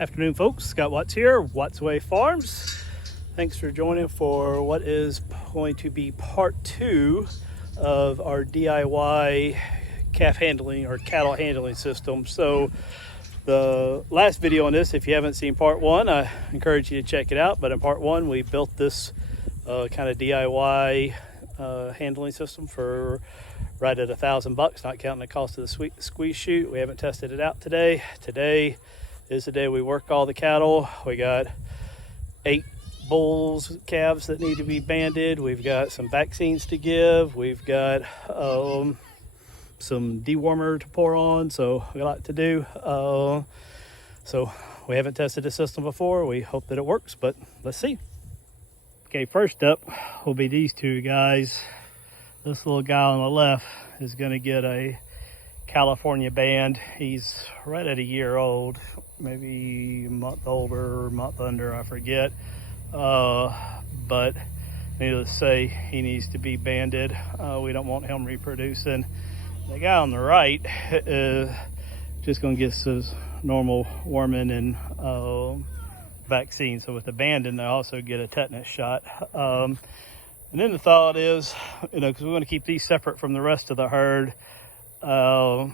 Afternoon, folks. Scott Watts here, Watts Way Farms. Thanks for joining for what is going to be part 2 of our DIY calf handling or cattle handling system. So the last video on this, if you haven't seen part 1, I encourage you to check it out. But in part 1, we built this kind of DIY handling system for right at $1,000, not counting the cost of the squeeze chute. We haven't tested it out today. Today is the day we work all the cattle. We got 8 bulls, calves that need to be banded. We've got some vaccines to give. We've got some dewormer to pour on. So we got a lot to do. So we haven't tested the system before. We hope that it works, but let's see. Okay, first up will be these two guys. This little guy on the left is going to get a California band. He's right at a year old, maybe a month older, a month under, I forget. But needless to say, he needs to be banded. We don't want him reproducing. The guy on the right is just going to get his normal worming and vaccine. So with the banding, they also get a tetanus shot. And then the thought is, because we want to keep these separate from the rest of the herd. So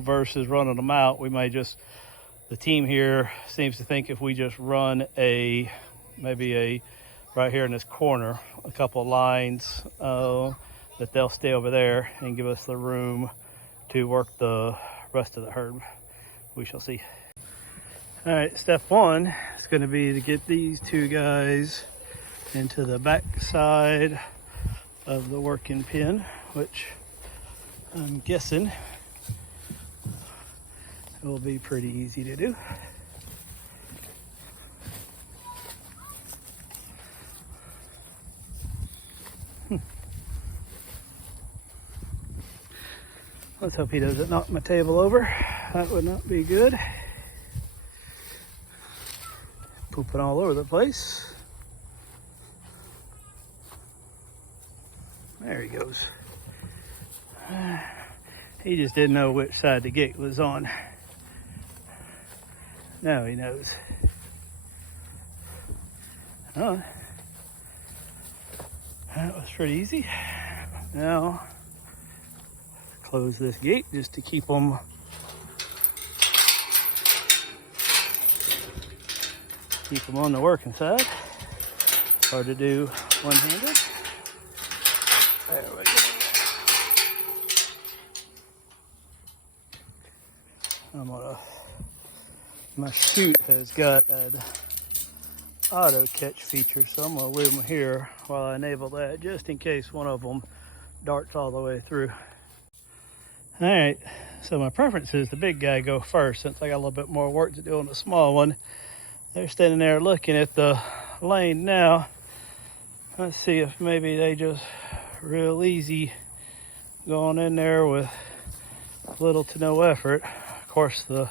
versus running them out, we may just, the team here seems to think if we just run maybe right here in this corner, a couple of lines, that they'll stay over there and give us the room to work the rest of the herd. We shall see. All right, step 1 is going to be to get these two guys into the back side of the working pen, which I'm guessing it will be pretty easy to do. Let's hope he doesn't knock my table over. That would not be good. Pooping all over the place. There he goes. He just didn't know which side the gate was on. Now he knows. Oh, that was pretty easy. Now, close this gate just to keep them on the working side. Hard to do one-handed. There we go. My chute has got an auto catch feature, so I'm gonna leave them here while I enable that, just in case one of them darts all the way through. All right, so my preference is the big guy go first, since I got a little bit more work to do on the small one. They're standing there looking at the lane now. Let's see if maybe they just real easy going in there with little to no effort. Of course the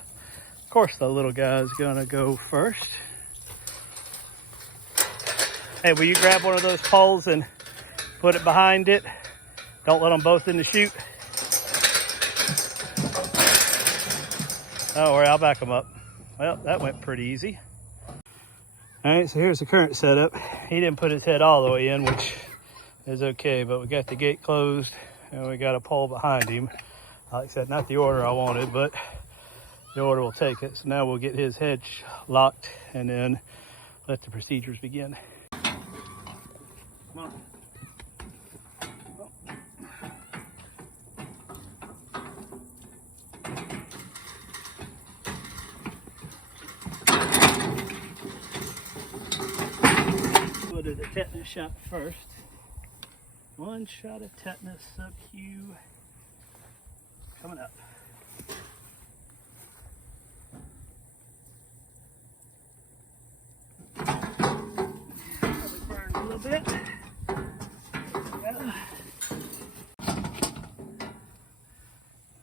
little guy is gonna go first. Hey, will you grab one of those poles and put it behind it? Don't let them both in the chute. Don't worry, I'll back them up. Well, that went pretty easy. All right, so here's the current setup. He didn't put his head all the way in, which is okay, but we got the gate closed and we got a pole behind him. Like I said, not the order I wanted, but the order will take it. So now we'll get his head locked and then let the procedures begin. Come on. We'll do the tetanus shot first. 1 shot of tetanus sub-Q coming up. Probably burned a little bit.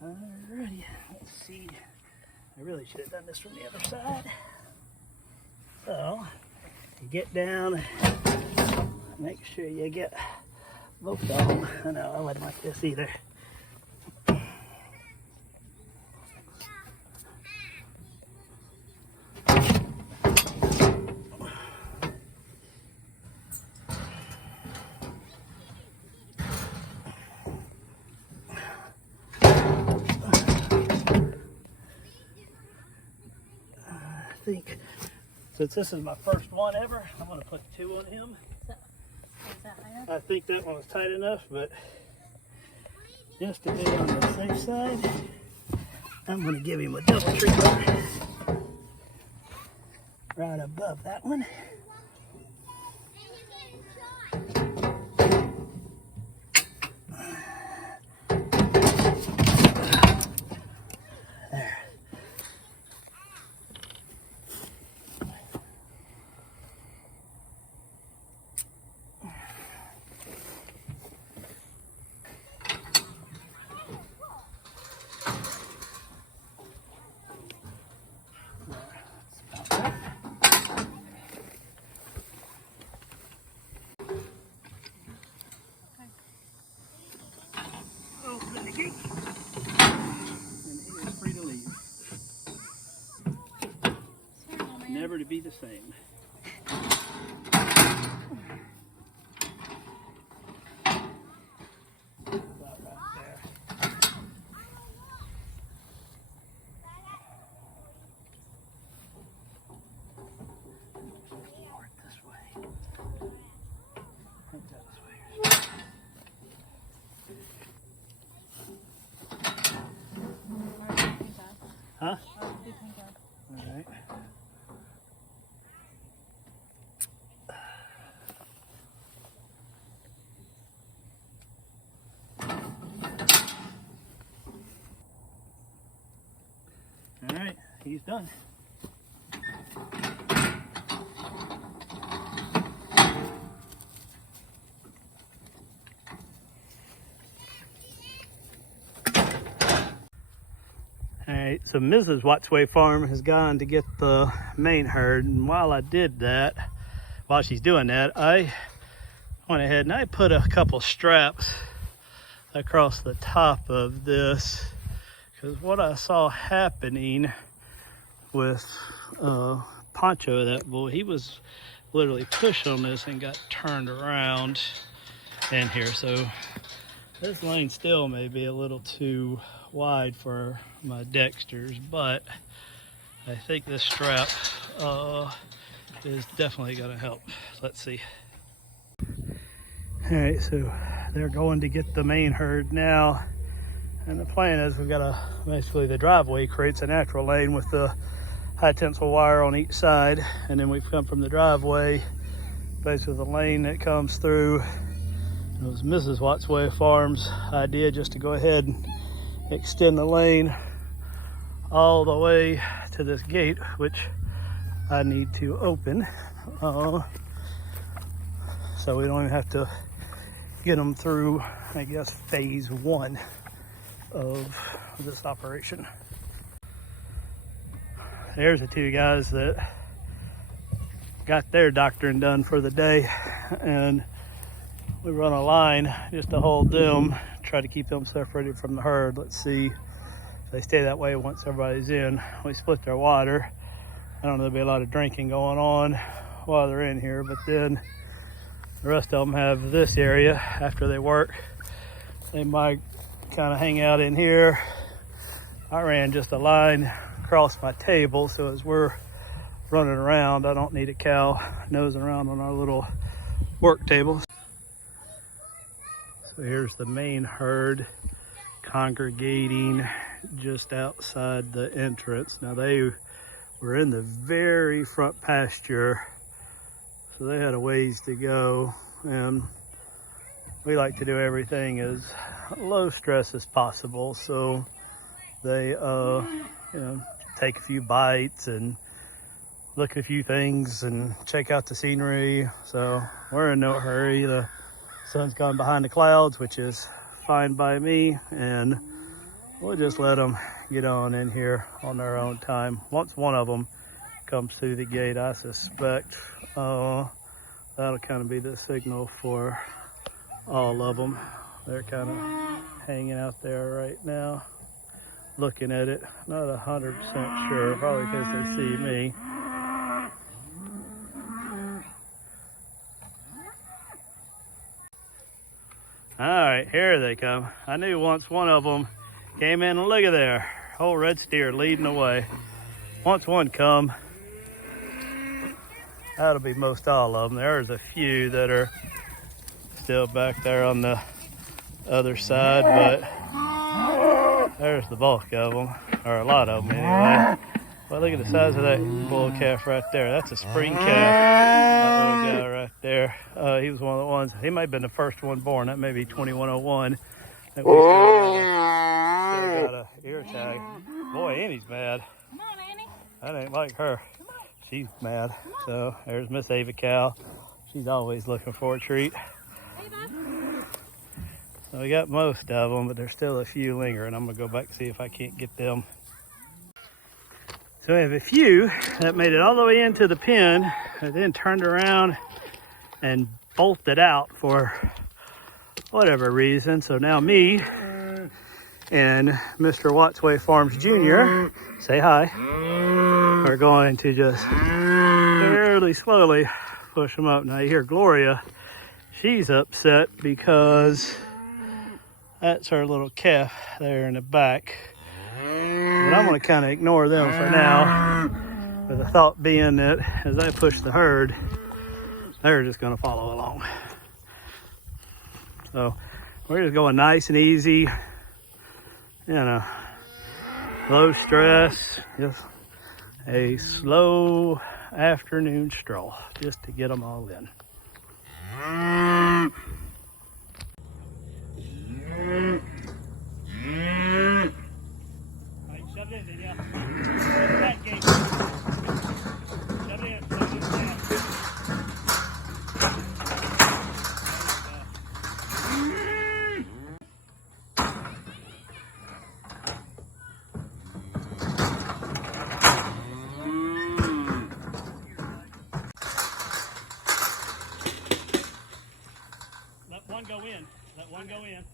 Alrighty, let's see. I really should have done this from the other side. So, you get down, make sure you get both of them. I know, I wouldn't like this either. think since this is my first one ever, I'm gonna put 2 on him. Is that high enough? I think that one was tight enough, but just to be on the safe side, I'm gonna give him a double treatment right above that one. There. Open the gate. And he is free to leave. Never to be the same. About right there. Or this way. I think that's way. Huh? All right. All right, he's done. Alright, so Mrs. Wattsway Farm has gone to get the main herd, and while she's doing that, I went ahead and I put a couple straps across the top of this, because what I saw happening with Poncho, that bull, he was literally pushed on this and got turned around in here. So this lane still may be a little too wide for my Dexters, but I think this strap is definitely going to help. Let's see. All right, so they're going to get the main herd now, and the plan is we've got basically the driveway creates a natural lane with the high tensile wire on each side, and then we've come from the driveway basically the lane that comes through. It was Mrs. Wattsway Farm's idea just to go ahead and extend the lane all the way to this gate, which I need to open, so we don't even have to get them through, I guess, phase 1 of this operation. There's the 2 guys that got their doctoring done for the day, and we run a line just to hold them, try to keep them separated from the herd. Let's see if they stay that way once everybody's in. We split their water. I don't know, there'll be a lot of drinking going on while they're in here, but then the rest of them have this area after they work. They might kind of hang out in here. I ran just a line across my table, so as we're running around, I don't need a cow nosing around on our little work table. So here's the main herd congregating just outside the entrance. Now they were in the very front pasture, so they had a ways to go, and we like to do everything as low stress as possible. So they take a few bites and look at a few things and check out the scenery. So we're in no hurry. The sun's gone behind the clouds, which is fine by me, and we'll just let them get on in here on their own time. Once one of them comes through the gate, I suspect that'll kind of be the signal for all of them. They're kind of hanging out there right now, looking at it. Not 100% sure, probably because they see me. All right, here they come. I knew once one of them came in, and look at there, whole red steer leading the way. Once one come, That'll be most all of them. There's a few that are still back there on the other side, but there's the bulk of them, or a lot of them anyway. Well, look at the size of that bull calf right there. That's a spring calf. That little guy right there. He was one of the ones. He might have been the first one born. That may be 2101. That we still got a ear tag. Boy, Annie's mad. Come on, Annie. That ain't like her. She's mad. So there's Miss Ava Cow. She's always looking for a treat. Hey, bud. So we got most of them, but there's still a few lingering. I'm gonna go back and see if I can't get them. So we have a few that made it all the way into the pen and then turned around and bolted out for whatever reason. So now me and Mr. Wattsway Farms Jr., say hi, are going to just fairly slowly push them up. Now you hear Gloria, she's upset because that's her little calf there in the back. But I'm going to kind of ignore them for now, with the thought being that as I push the herd, they're just going to follow along. So we're just going nice and easy, you know, low stress, just a slow afternoon stroll just to get them all in. Shove it in, did ya? That gate. Shove it in, shove it in. Let one go in. Let one go in.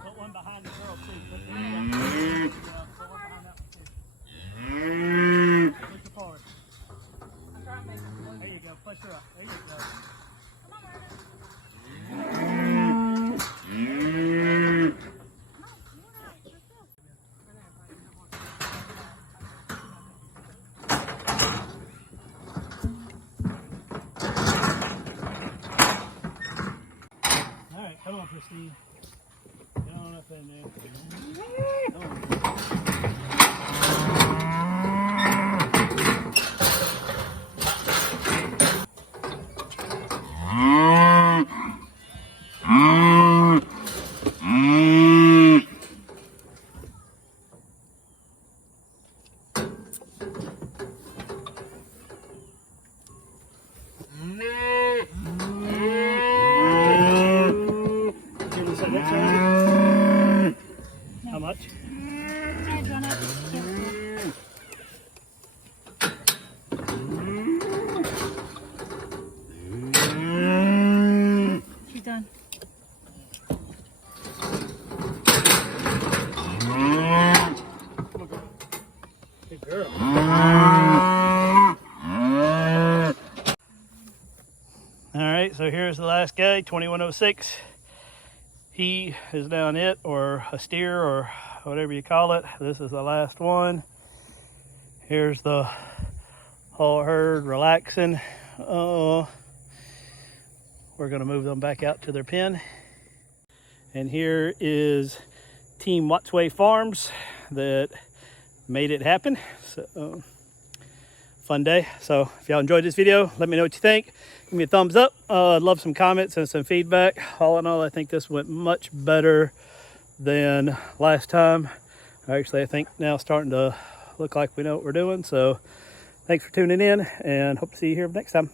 Put one behind the girl too. Put one behind that one too. Push her forward. There you go. Push her up. There you go. All right, come on, Christine. Get on up in there. Come on. How much? She's done. Good girl. All right, so here's the last guy, 2106. He is down it, or a steer, or whatever you call it. This is the last one. Here's the whole herd relaxing. We're gonna move them back out to their pen. And here is Team Wattsway Farms that made it happen. So, fun day. So if y'all enjoyed this video, let me know what you think. Give me a thumbs up. I'd love some comments and some feedback. All in all, I think this went much better than last time. Actually, I think now it's starting to look like we know what we're doing. So thanks for tuning in, and hope to see you here next time.